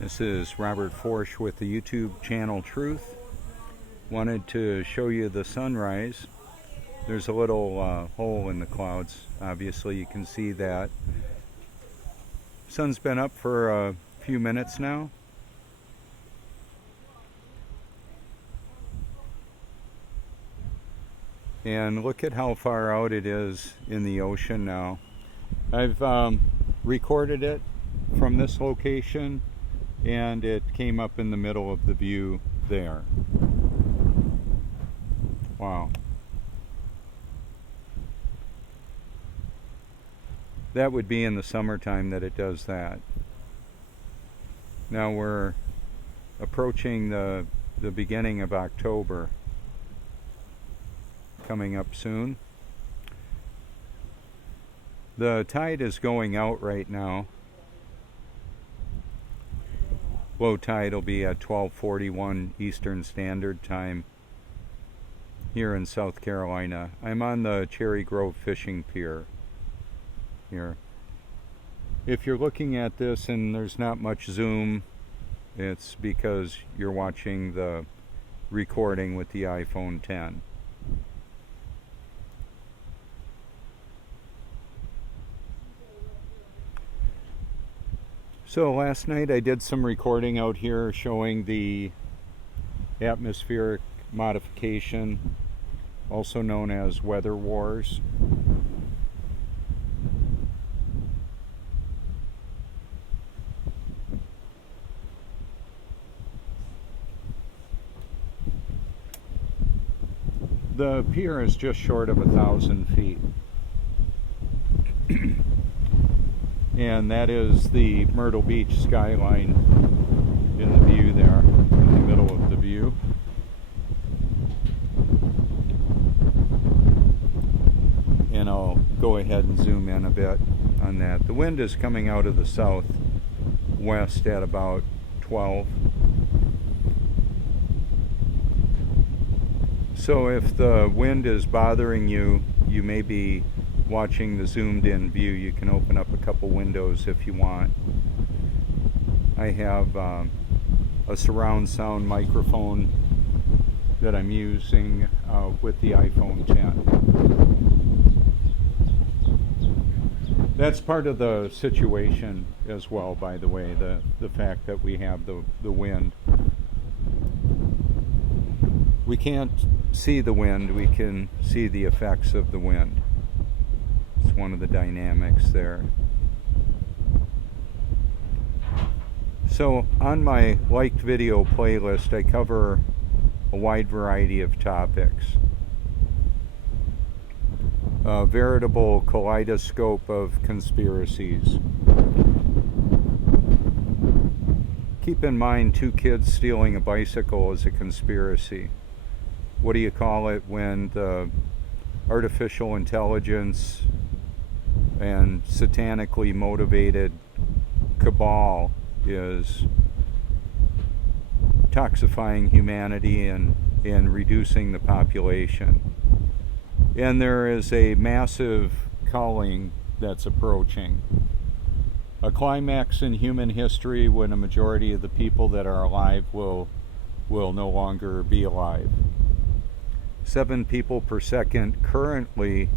This is Robert Forsch with the YouTube channel Truth. Wanted to show you the sunrise. There's a little hole in the clouds. Obviously you can see that. Sun's been up for a few minutes now. And look at how far out it is in the ocean now. I've recorded it from this location, and it came up in the middle of the view there. Wow. That would be in the summertime that it does that. Now we're approaching the beginning of October, coming up soon. The tide is going out right now. Low tide will be at 12:41 Eastern Standard Time here in South Carolina. I'm on the Cherry Grove Fishing Pier here. If you're looking at this and there's not much zoom, it's because you're watching the recording with the iPhone 10. So last night I did some recording out here showing the atmospheric modification, also known as weather wars. The pier is just short of 1,000 feet. And that is the Myrtle Beach skyline in the view there, in the middle of the view. And I'll go ahead and zoom in a bit on that. The wind is coming out of the southwest at about 12. So if the wind is bothering you, you may be watching the zoomed in view. You can open up a couple windows if you want. I have a surround sound microphone that I'm using with the iPhone 10. That's part of the situation as well, by the way, the fact that we have the wind. We can't see the wind, we can see the effects of the wind. It's one of the dynamics there. So on my liked video playlist, I cover a wide variety of topics. A veritable kaleidoscope of conspiracies. Keep in mind, 2 kids stealing a bicycle is a conspiracy. What do you call it when the artificial intelligence and satanically motivated cabal is toxifying humanity and reducing the population? And there is a massive culling that's approaching. A climax in human history when a majority of the people that are alive will no longer be alive. 7 people per second currently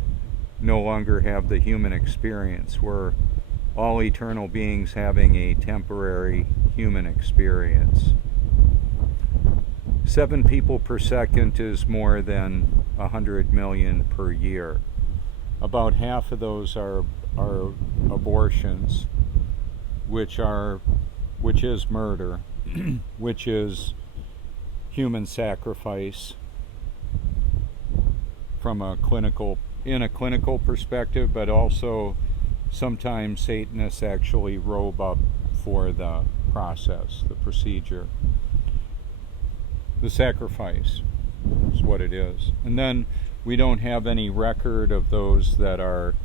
no longer have the human experience. We're all eternal beings having a temporary human experience. 7 people per second is more than 100 million per year. About half of those are abortions, which is murder, which is human sacrifice from in a clinical perspective, but also sometimes Satanists actually robe up for the process, the procedure. The sacrifice is what it is. And then we don't have any record of those that are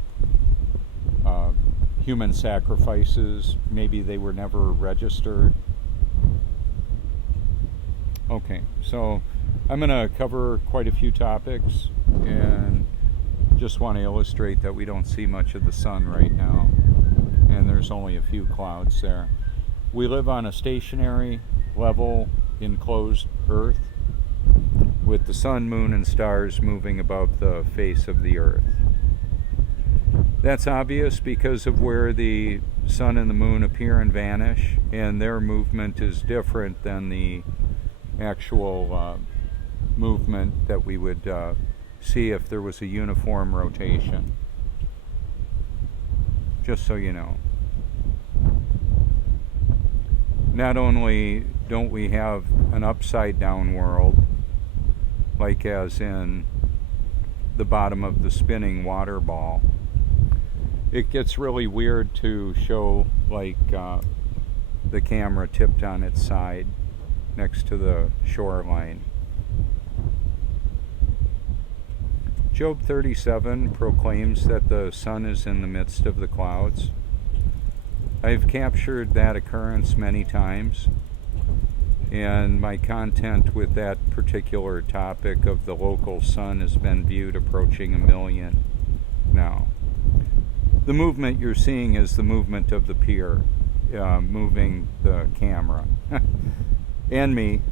human sacrifices. Maybe they were never registered. Okay, so I'm going to cover quite a few topics, and just want to illustrate that we don't see much of the sun right now, and there's only a few clouds there. We live on a stationary, level, enclosed Earth with the sun, moon, and stars moving above the face of the Earth. That's obvious because of where the sun and the moon appear and vanish, and their movement is different than the actual movement that we would see if there was a uniform rotation. Just so you know. Not only don't we have an upside down world, like as in the bottom of the spinning water ball, it gets really weird to show like the camera tipped on its side next to the shoreline. Job 37 proclaims that the sun is in the midst of the clouds. I've captured that occurrence many times, and my content with that particular topic of the local sun has been viewed approaching 1 million now. The movement you're seeing is the movement of the pier, moving the camera and me.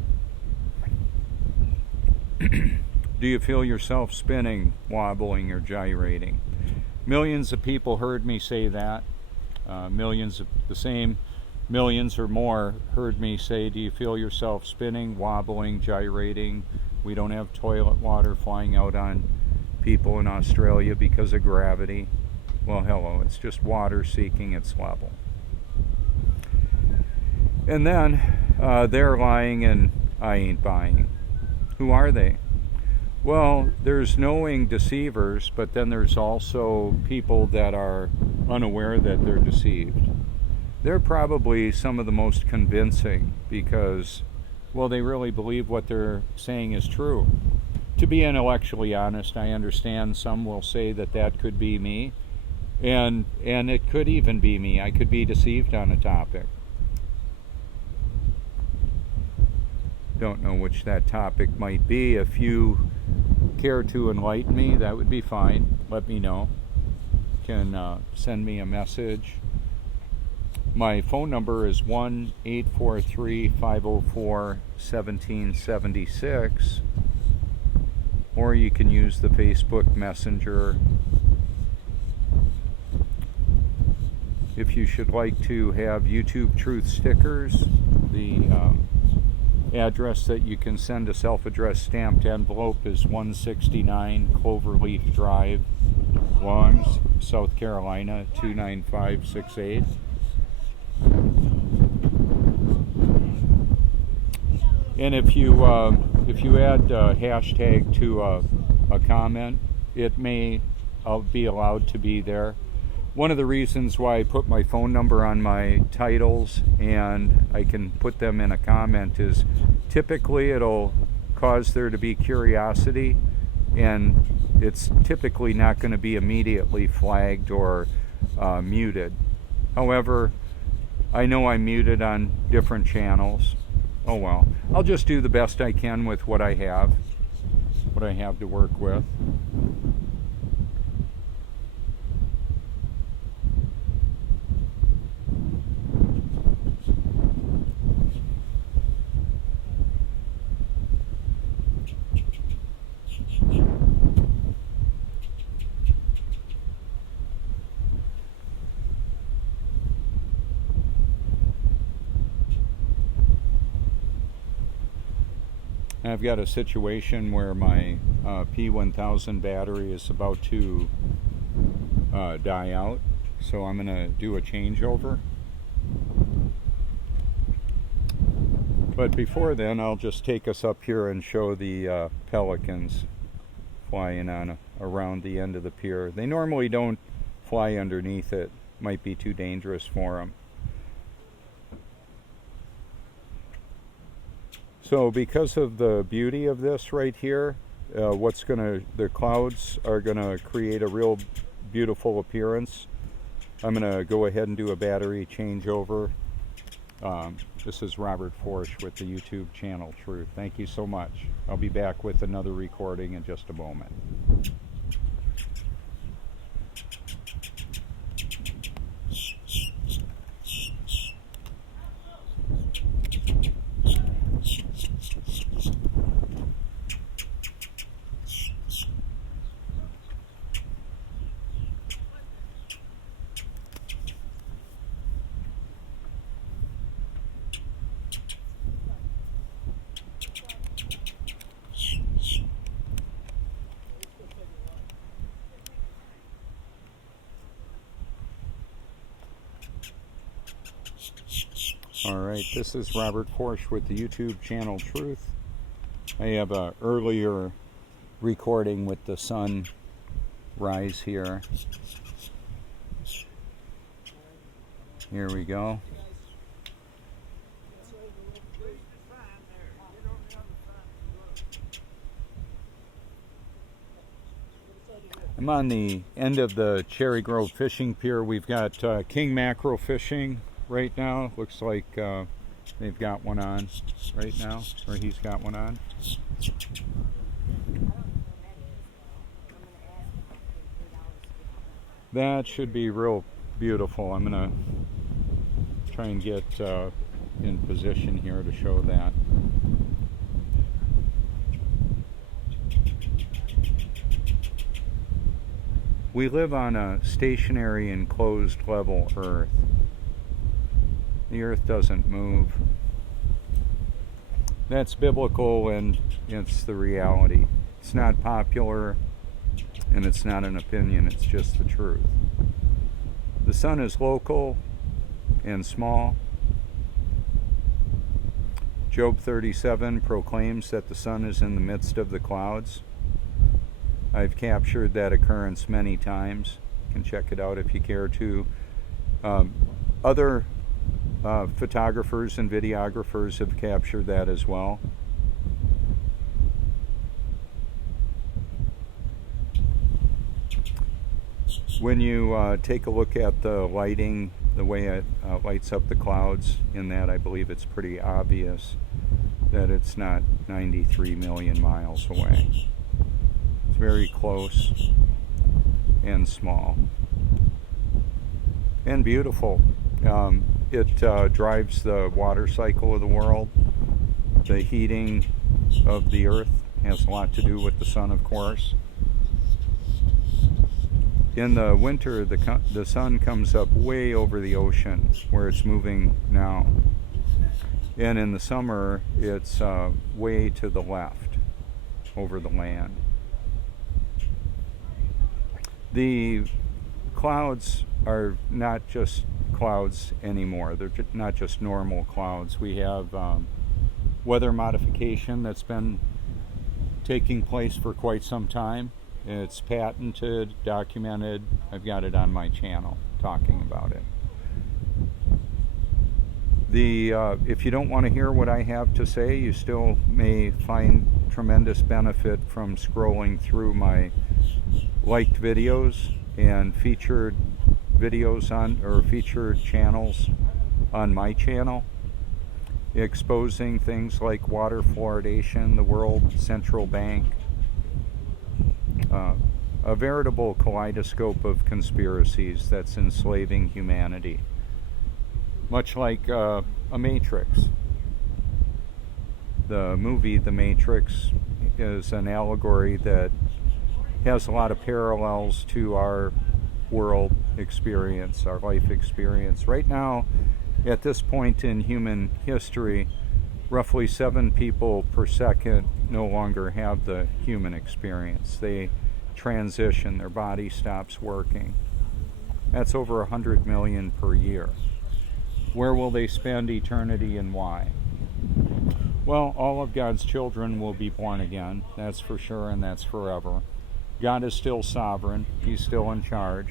Do you feel yourself spinning, wobbling, or gyrating? Millions of people heard me say that. Millions or more heard me say, do you feel yourself spinning, wobbling, gyrating? We don't have toilet water flying out on people in Australia because of gravity. Well, hello, it's just water seeking its level. And then they're lying and I ain't buying. Who are they? Well, there's knowing deceivers, but then there's also people that are unaware that they're deceived. They're probably some of the most convincing because, well, they really believe what they're saying is true. To be intellectually honest, I understand some will say that that could be me, and it could even be me. I could be deceived on a topic. Don't know which that topic might be. If you care to enlighten me, that would be fine. Let me know. You can send me a message. My phone number is 1-843-504-1776, or you can use the Facebook Messenger. If you should like to have YouTube Truth stickers, the address that you can send a self-addressed stamped envelope is 169 Cloverleaf Drive, Longs, South Carolina 29568. And if you add hashtag to a comment, it may be allowed to be there. One of the reasons why I put my phone number on my titles and I can put them in a comment is typically it'll cause there to be curiosity, and it's typically not going to be immediately flagged or muted. However, I know I'm muted on different channels. Oh well, I'll just do the best I can with what I have to work with. I've got a situation where my P1000 battery is about to die out, so I'm going to do a changeover. But before then, I'll just take us up here and show the pelicans flying on around the end of the pier. They normally don't fly underneath it. Might be too dangerous for them. So because of the beauty of this right here, the clouds are gonna create a real beautiful appearance. I'm gonna go ahead and do a battery changeover. This is Robert Forsch with the YouTube channel Truth. Thank you so much. I'll be back with another recording in just a moment. Alright, this is Robert Porsche with the YouTube channel Truth. I have a earlier recording with the sun rise here. Here we go. I'm on the end of the Cherry Grove fishing pier. We've got king mackerel fishing right now. Looks like they've got one on right now, or he's got one on. That should be real beautiful. I'm gonna try and get in position here to show that. We live on a stationary enclosed level Earth. The Earth doesn't move. That's biblical and it's the reality. It's not popular and it's not an opinion, it's just the truth. The sun is local and small. Job 37 proclaims that the sun is in the midst of the clouds. I've captured that occurrence many times. You can check it out if you care to. Other photographers and videographers have captured that as well. When you take a look at the lighting, the way it lights up the clouds, in that I believe it's pretty obvious that it's not 93 million miles away. It's very close and small and beautiful. It drives the water cycle of the world. The heating of the earth has a lot to do with the sun, of course. In the winter, the sun comes up way over the ocean where it's moving now. And in the summer, it's way to the left over the land. The clouds are not just clouds anymore. They're not just normal clouds. We have weather modification that's been taking place for quite some time. It's patented, documented. I've got it on my channel talking about it. If you don't want to hear what I have to say, you still may find tremendous benefit from scrolling through my liked videos and featured videos on, or featured channels on my channel, exposing things like water fluoridation, the World Central Bank, a veritable kaleidoscope of conspiracies that's enslaving humanity, much like a Matrix. The movie The Matrix is an allegory that has a lot of parallels to our world experience, our life experience. Right now, at this point in human history, roughly 7 people per second no longer have the human experience. They transition, their body stops working. That's over 100 million per year. Where will they spend eternity and why? Well, all of God's children will be born again, that's for sure, and that's forever. God is still sovereign, He's still in charge,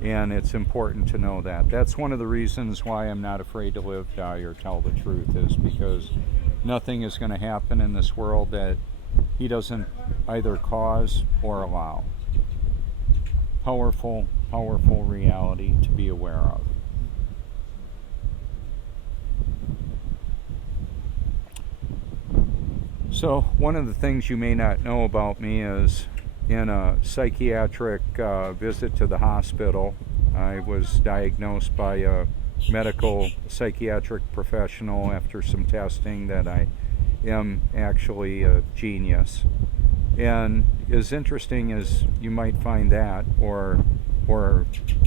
and it's important to know that. That's one of the reasons why I'm not afraid to live, die, or tell the truth, is because nothing is going to happen in this world that He doesn't either cause or allow. Powerful, powerful reality to be aware of. So, one of the things you may not know about me is, in a psychiatric visit to the hospital, I was diagnosed by a medical psychiatric professional after some testing that I am actually a genius. And as interesting as you might find that, or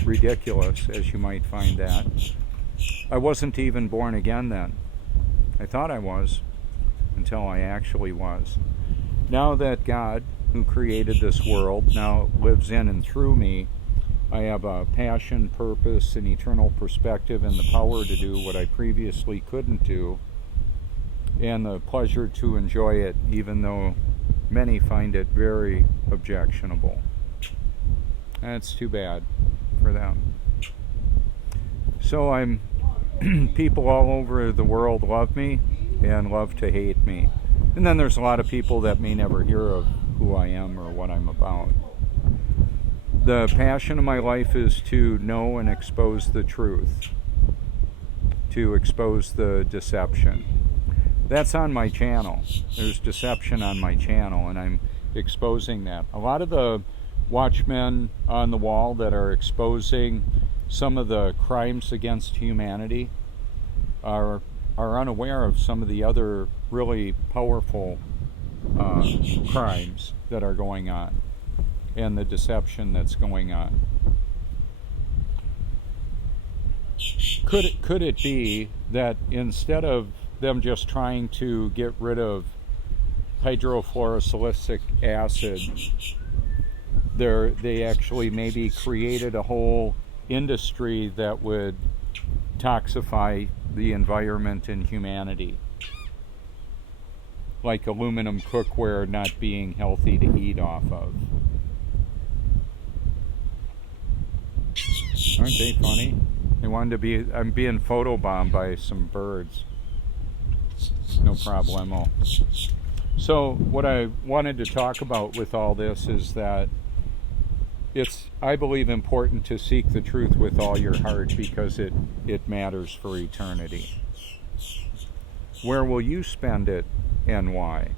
ridiculous as you might find that, I wasn't even born again then. I thought I was, until I actually was. Now that God, who created this world, now lives in and through me, I have a passion, purpose, an eternal perspective, and the power to do what I previously couldn't do, and the pleasure to enjoy it, even though many find it very objectionable. That's too bad for them. So people all over the world love me and love to hate me. And then there's a lot of people that may never hear of who I am or what I'm about. The passion of my life is to know and expose the truth, to expose the deception. That's on my channel. There's deception on my channel, and I'm exposing that. A lot of the watchmen on the wall that are exposing some of the crimes against humanity are unaware of some of the other really powerful crimes that are going on and the deception that's going on. Could it be that instead of them just trying to get rid of hydrofluorosilicic acid, they actually maybe created a whole industry that would toxify the environment and humanity, like aluminum cookware not being healthy to eat off of? Aren't they funny? They wanted to be. I'm being photobombed by some birds. No problemo. So what I wanted to talk about with all this is that it's, I believe, important to seek the truth with all your heart, because it matters for eternity. Where will you spend it and why?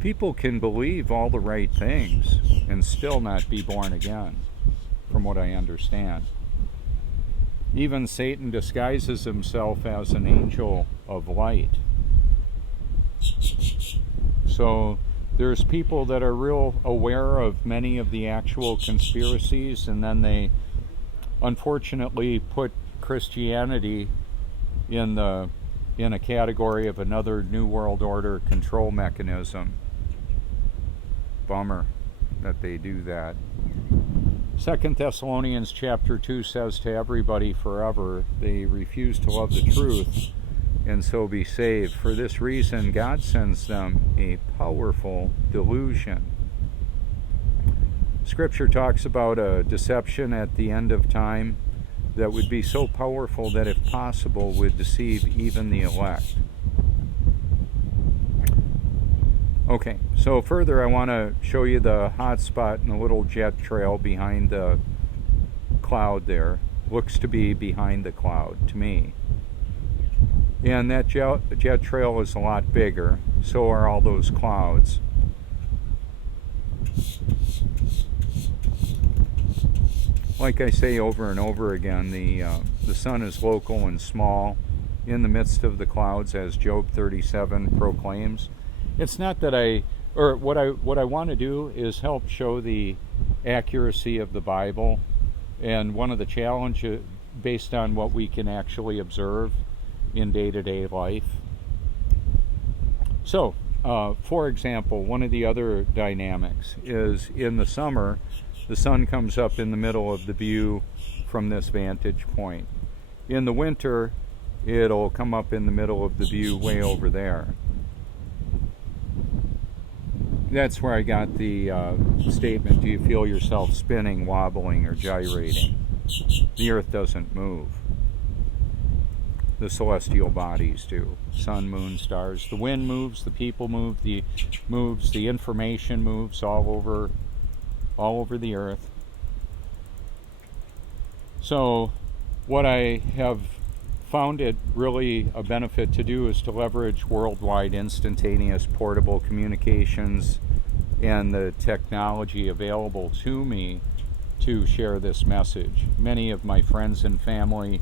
People can believe all the right things and still not be born again, from what I understand. Even Satan disguises himself as an angel of light. So there's people that are real aware of many of the actual conspiracies, and then they unfortunately put Christianity in a category of another New World Order control mechanism. Bummer that they do that. 2 Thessalonians chapter 2 says to everybody forever, they refuse to love the truth and so be saved. For this reason, God sends them a powerful delusion. Scripture talks about a deception at the end of time that would be so powerful that, if possible, would deceive even the elect. Okay, so further I want to show you the hot spot and the little jet trail behind the cloud there. Looks to be behind the cloud to me. And that jet trail is a lot bigger. So are all those clouds. Like I say over and over again, the sun is local and small in the midst of the clouds, as Job 37 proclaims. It's not that what I want to do is help show the accuracy of the Bible, and one of the challenges based on what we can actually observe in day-to-day life. So, for example, one of the other dynamics is in the summer, the sun comes up in the middle of the view from this vantage point. In the winter, it'll come up in the middle of the view way over there. That's where I got the statement, do you feel yourself spinning, wobbling, or gyrating? The earth doesn't move. The celestial bodies do. Sun, moon, stars. The wind moves, the people move, the information moves all over the earth. So what I have found it really a benefit to do is to leverage worldwide instantaneous portable communications and the technology available to me to share this message. Many of my friends and family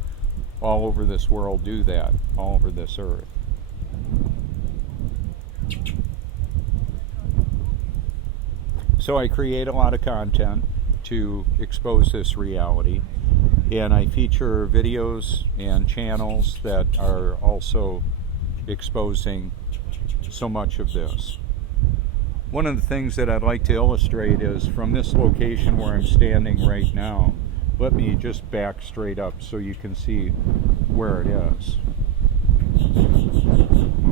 all over this world do that, all over this earth. So I create a lot of content to expose this reality, and I feature videos and channels that are also exposing so much of this. One of the things that I'd like to illustrate is from this location where I'm standing right now. Let me just back straight up so you can see where it is.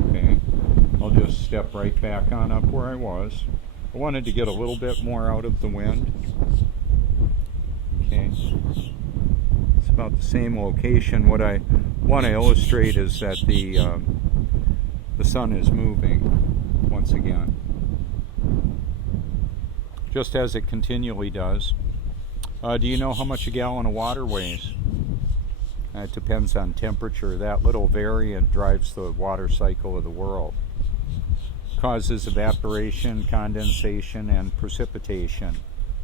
Okay, I'll just step right back on up where I was. I wanted to get a little bit more out of the wind. Okay, it's about the same location. What I want to illustrate is that the sun is moving once again, just as it continually does. Do you know how much a gallon of water weighs? It depends on temperature. That little variant drives the water cycle of the world. Causes evaporation, condensation, and precipitation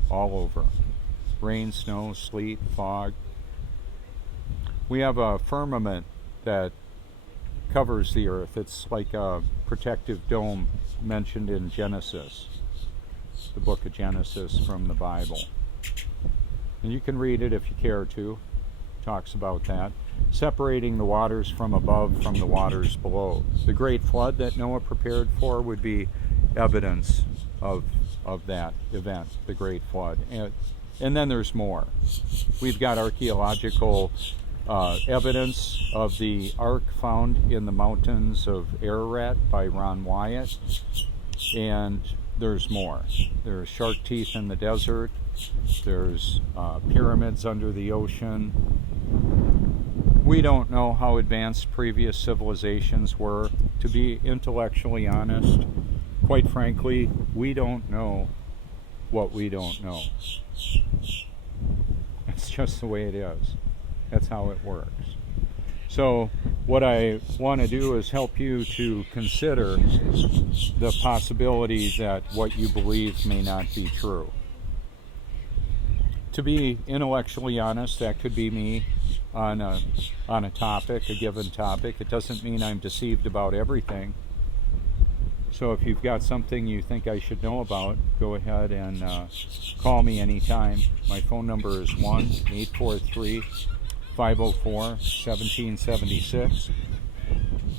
all over. Rain, snow, sleet, fog. We have a firmament that covers the earth. It's like a protective dome mentioned in Genesis, the book of Genesis from the Bible. And you can read it if you care to. Talks about that, separating the waters from above from the waters below. The great flood that Noah prepared for would be evidence of that event, the great flood. And then there's more. We've got archaeological evidence of the ark found in the mountains of Ararat by Ron Wyatt, and there's more. There's shark teeth in the desert. There's pyramids under the ocean. We don't know how advanced previous civilizations were. To be intellectually honest, quite frankly, we don't know what we don't know. That's just the way it is. That's how it works. So what I want to do is help you to consider the possibility that what you believe may not be true. To be intellectually honest, that could be me on a topic, a given topic. It doesn't mean I'm deceived about everything. So if you've got something you think I should know about, go ahead and call me anytime. My phone number is 1-843-504-1776.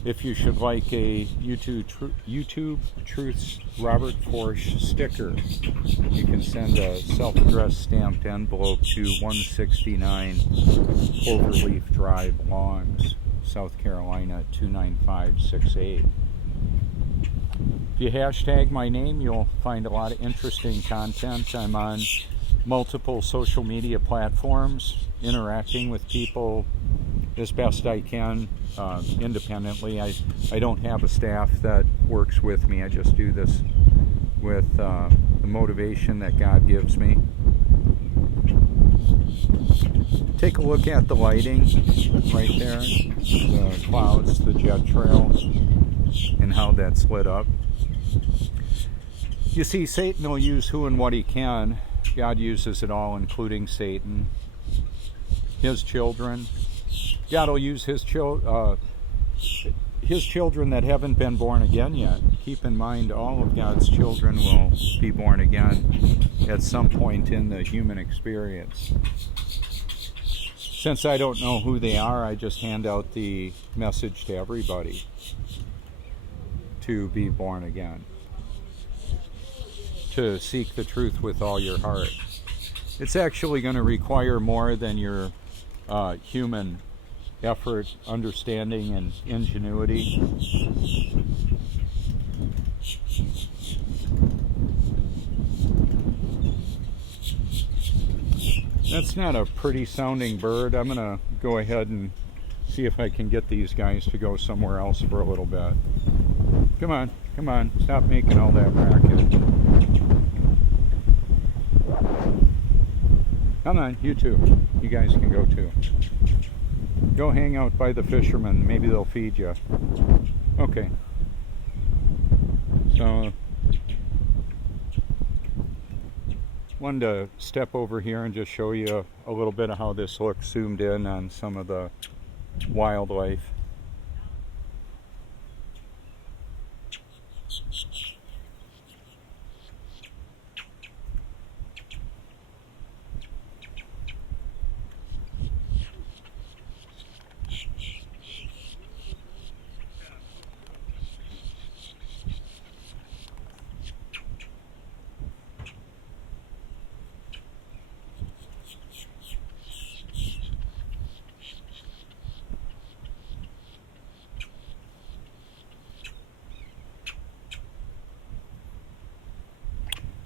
If you should like a YouTube Truths Robert Forsch sticker, you can send a self-addressed stamped envelope to 169 Cloverleaf Drive, Longs, South Carolina 29568. If you hashtag my name, you'll find a lot of interesting content. I'm on multiple social media platforms, interacting with people as best I can independently. I don't have a staff that works with me. I just do this with the motivation that God gives me. Take a look at the lighting right there, the clouds, the jet trails, and how that's lit up. You see, Satan will use who and what he can. God uses it all, including Satan, his children. God will use his children that haven't been born again yet. Keep in mind, all of God's children will be born again at some point in the human experience. Since I don't know who they are, I just hand out the message to everybody to be born again, to seek the truth with all your heart. It's actually going to require more than your human effort, understanding, and ingenuity. That's not a pretty sounding bird. I'm going to go ahead and see if I can get these guys to go somewhere else for a little bit. Come on, come on, stop making all that racket. Come on, you two. You guys can go too. Go hang out by the fishermen. Maybe they'll feed you. Okay. So, wanted to step over here and just show you a little bit of how this looks zoomed in on some of the wildlife.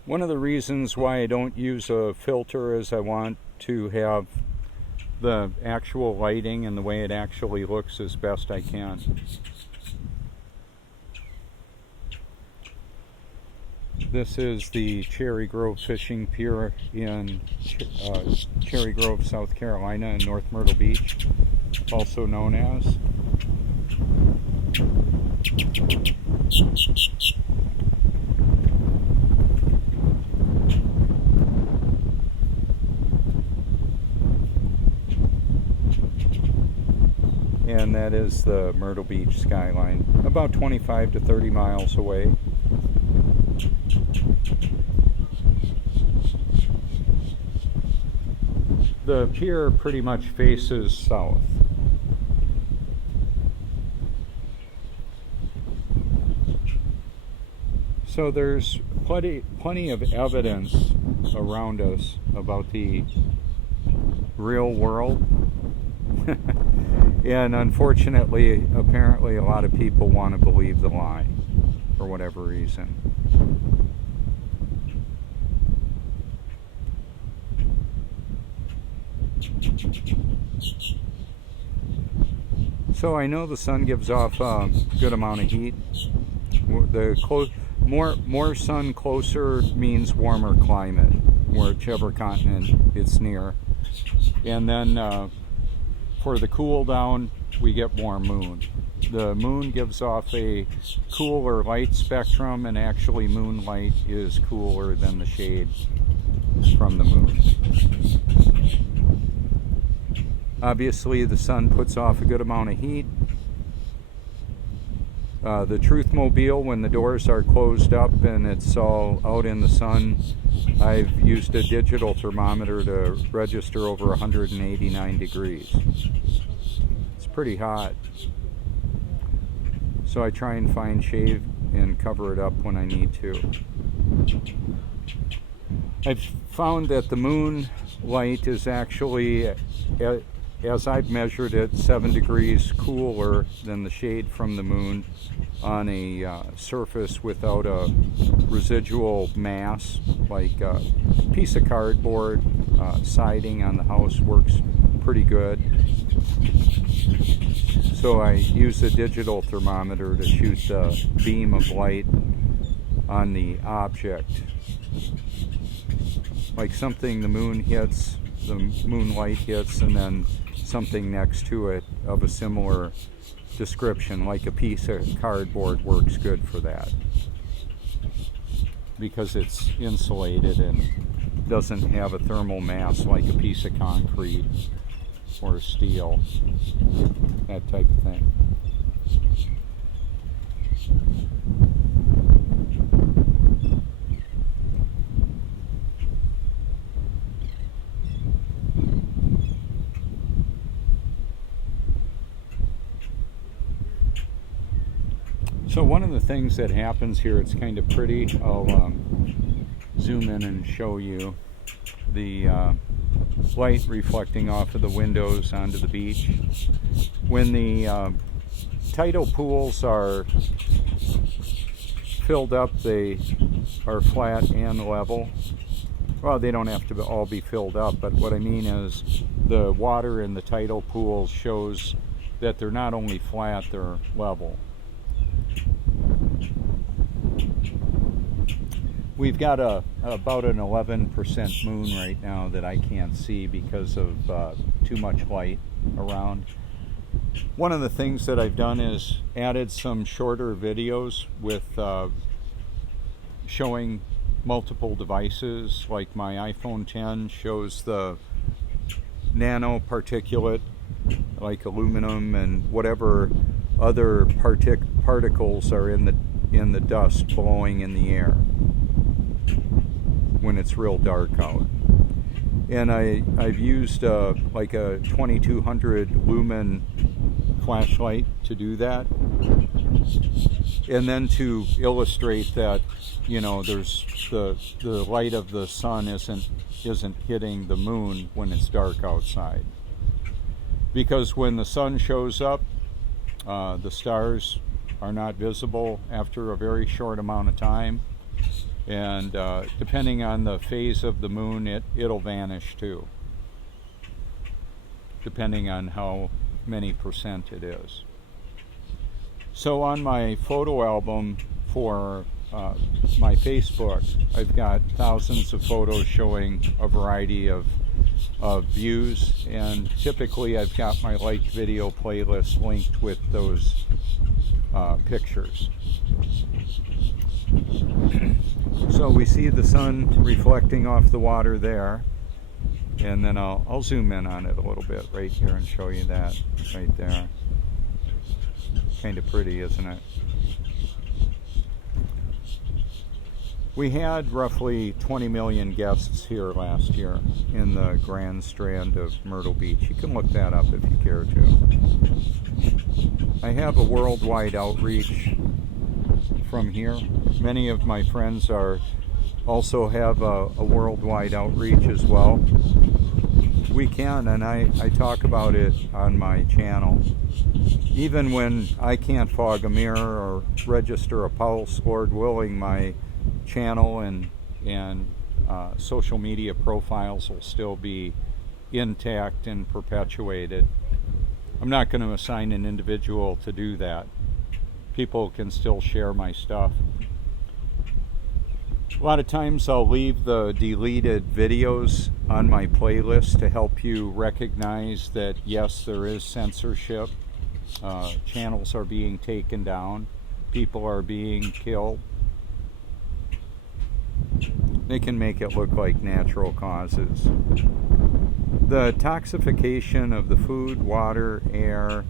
One of the reasons why I don't use a filter is I want to have the actual lighting and the way it actually looks as best I can. This is the Cherry Grove Fishing Pier in Cherry Grove, South Carolina, in North Myrtle Beach, also known as. And that is the Myrtle Beach skyline, about 25 to 30 miles away. The pier pretty much faces south. So there's plenty of evidence around us about the real world. And unfortunately, apparently a lot of people want to believe the lie for whatever reason. So I know the sun gives off a good amount of heat. More sun closer means warmer climate, whichever continent it's near. And then for the cool down, we get more moon. The moon gives off a cooler light spectrum, and actually moonlight is cooler than the shade from the moon. Obviously, the sun puts off a good amount of heat. The Truthmobile, when the doors are closed up and it's all out in the sun, I've used a digital thermometer to register over 189 degrees. It's pretty hot. So I try and find shade and cover it up when I need to. I've found that the moon light is actually, as I've measured it, 7 degrees cooler than the shade from the moon on a surface without a residual mass, like a piece of cardboard. Siding on the house works pretty good. So I use a digital thermometer to shoot the beam of light on the object. Like something the moon hits, the moonlight hits, and then something next to it of a similar description, like a piece of cardboard, works good for that because it's insulated and doesn't have a thermal mass like a piece of concrete or steel, that type of thing. So one of the things that happens here, it's kind of pretty. I'll zoom in and show you the light reflecting off of the windows onto the beach. When the tidal pools are filled up, they are flat and level. Well, they don't have to all be filled up, but what I mean is the water in the tidal pools shows that they're not only flat, they're level. We've got about an 11% moon right now that I can't see because of too much light around. One of the things that I've done is added some shorter videos with showing multiple devices. Like my iPhone 10 shows the nanoparticulate, like aluminum and whatever other particles are in the dust blowing in the air when it's real dark out. And I've used like a 2200 lumen flashlight to do that, and then to illustrate that, you know, there's the light of the sun isn't hitting the moon when it's dark outside, because when the sun shows up, the stars are not visible after a very short amount of time. And depending on the phase of the moon, it'll vanish too, depending on how many percent it is. So on my photo album for my Facebook, I've got thousands of photos showing a variety of views, and typically I've got my liked video playlist linked with those pictures. So we see the sun reflecting off the water there, and then I'll zoom in on it a little bit right here and show you that right there. Kind of pretty, isn't it? We had roughly 20 million guests here last year in the Grand Strand of Myrtle Beach. You can look that up if you care to. I have a worldwide outreach from here. Many of my friends also have a worldwide outreach as well. We can, and I talk about it on my channel. Even when I can't fog a mirror or register a pulse, Lord willing, my channel and social media profiles will still be intact and perpetuated. I'm not going to assign an individual to do that. People can still share my stuff. A lot of times I'll leave the deleted videos on my playlist to help you recognize that yes, there is censorship. Channels are being taken down. People are being killed. They can make it look like natural causes. The toxification of the food, water, air,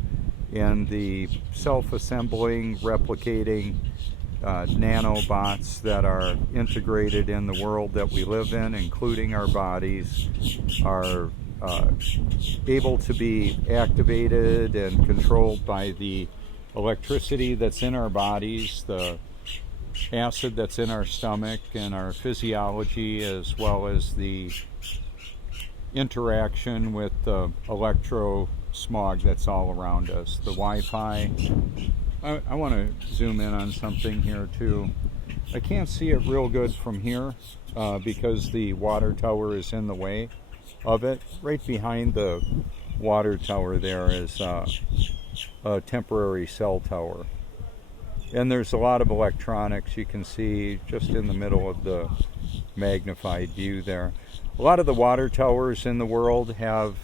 and the self-assembling, replicating nanobots that are integrated in the world that we live in, including our bodies, are able to be activated and controlled by the electricity that's in our bodies, the acid that's in our stomach and our physiology, as well as the interaction with the electro smog that's all around us, the Wi-Fi. I want to zoom in on something here too. I can't see it real good from here because the water tower is in the way of it. Right behind the water tower there is a temporary cell tower. And there's a lot of electronics you can see just in the middle of the magnified view there. A lot of the water towers in the world have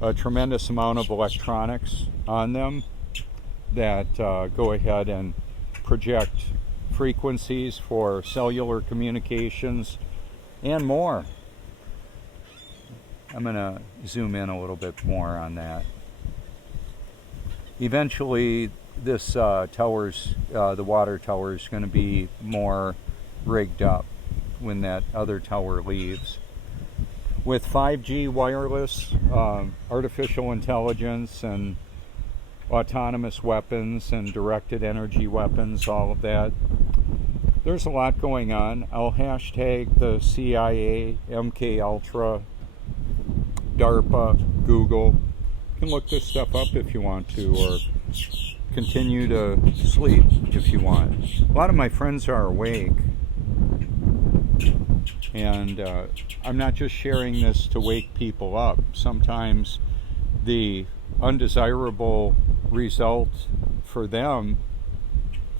a tremendous amount of electronics on them that go ahead and project frequencies for cellular communications and more. I'm going to zoom in a little bit more on that. Eventually, this the water tower is going to be more rigged up when that other tower leaves. With 5G wireless, artificial intelligence, and autonomous weapons and directed energy weapons, all of that, there's a lot going on. I'll hashtag the CIA, MK Ultra, DARPA, Google. You can look this stuff up if you want to, or continue to sleep if you want. A lot of my friends are awake, and I'm not just sharing this to wake people up. Sometimes the undesirable result for them,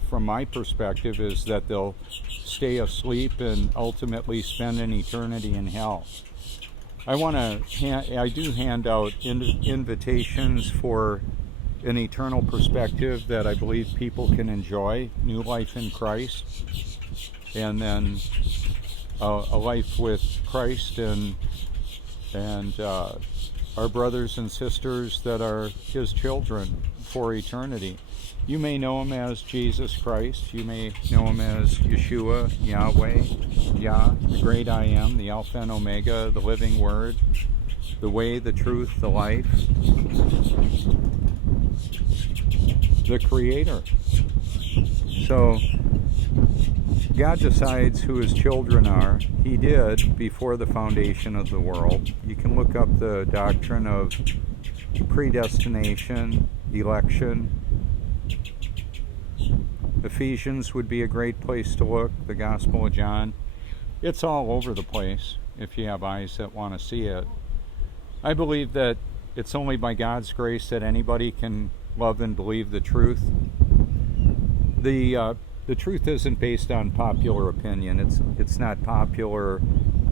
from my perspective, is that they'll stay asleep and ultimately spend an eternity in hell. I do hand out invitations for an eternal perspective that I believe people can enjoy, new life in Christ, and then a life with Christ and our brothers and sisters that are His children for eternity. You may know Him as Jesus Christ. You may know Him as Yeshua, Yahweh, Yah, the great I Am, the Alpha and Omega, the living Word, the way, the truth, the life, the Creator. So God decides who His children are. He did before the foundation of the world. You can look up the doctrine of predestination, election. Ephesians would be a great place to look, the Gospel of John. It's all over the place if you have eyes that want to see it. I believe that it's only by God's grace that anybody can love and believe the truth. The truth isn't based on popular opinion. It's not popular,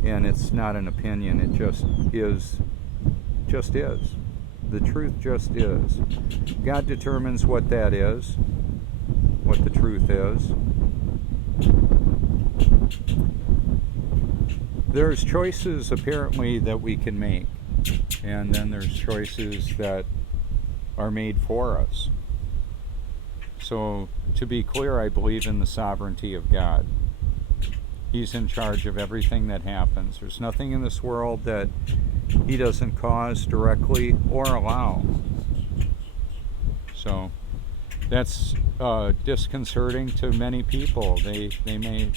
and it's not an opinion. It just is. Just is. The truth just is. God determines what that is, what the truth is. There's choices apparently that we can make, and then there's choices that are made for us. So, to be clear, I believe in the sovereignty of God. He's in charge of everything that happens. There's nothing in this world that He doesn't cause directly or allow. So, that's disconcerting to many people. They may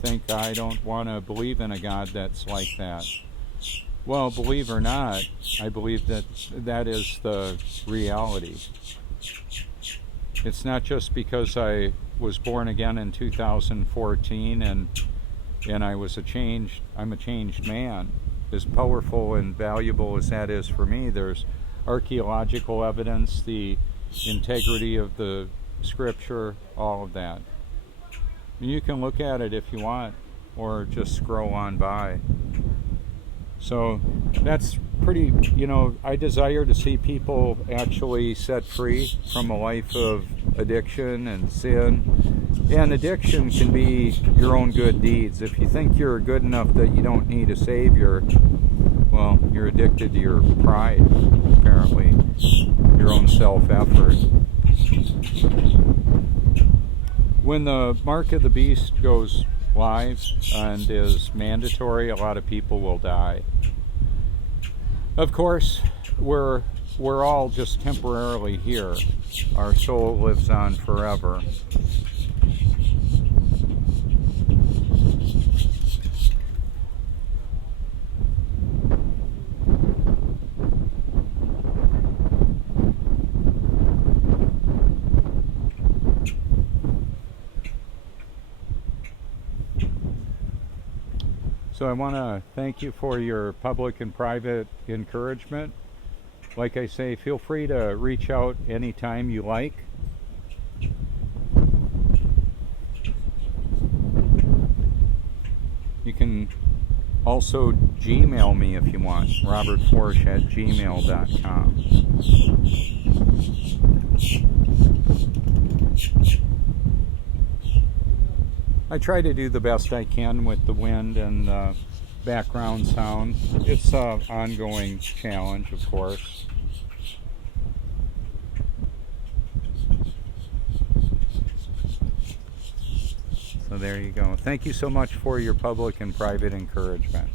think, I don't want to believe in a God that's like that. Well, believe or not, I believe that that is the reality. It's not just because I was born again in 2014 and I'm a changed man. As powerful and valuable as that is for me, there's archaeological evidence, the integrity of the scripture, all of that. And you can look at it if you want, or just scroll on by. So that's pretty, I desire to see people actually set free from a life of addiction and sin. And addiction can be your own good deeds. If you think you're good enough that you don't need a savior, well, you're addicted to your pride, apparently, your own self-effort. When the mark of the beast goes live and is mandatory, a lot of people will die. Of course, we're all just temporarily here. Our soul lives on forever. So I want to thank you for your public and private encouragement. Like I say, feel free to reach out anytime you like. You can also Gmail me if you want, robertforsch@gmail.com. I try to do the best I can with the wind and background sound. It's an ongoing challenge, of course. So there you go. Thank you so much for your public and private encouragement.